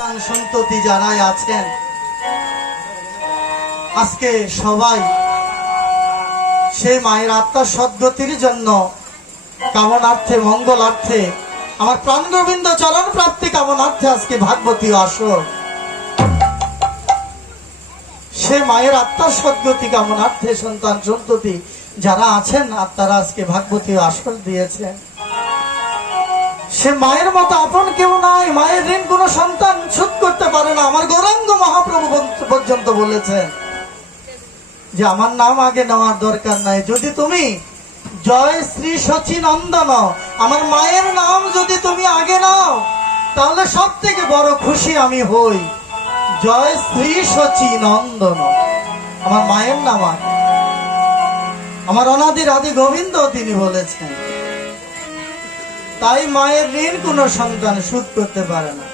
সন্ততি যারাই আছেন আজকে সবাই সেই মায়ের আত্মার সদ্গতির জন্য কামনার্থে মঙ্গলার্থে আমার প্রাণ গোবিন্দ চরণ প্রাপ্তি কামনার্থে আজকে ভাগবতী আসর সে মায়ের আত্মার সদ্গতি কামনার্থে সন্তান সন্ততি যারা আছেন আত্মারা আজকে ভাগবতী আসর দিয়েছেন। সে মায়ের মতো আপন কেউ নাই, মায়ের ঋণ কোন সন্তান শোধ করতে পারে না। আমার গৌরাঙ্গ মহাপ্রভু পর্যন্ত বলেছেন যে আমার নাম আগে নেওয়ার দরকার নাই, যদি তুমি জয় শ্রী শচী নন্দন আমার মায়ের নাম যদি তুমি আগে নাও তাহলে সব থেকে বড় খুশি আমি হই। জয় শ্রী শচী নন্দন আমার মায়ের নাম আগে, আমার অনাদির আদি গোবিন্দ তিনি বলেছেন। তাই মায়ের ঋণ কোন সন্তান শোধ করতে পারে না।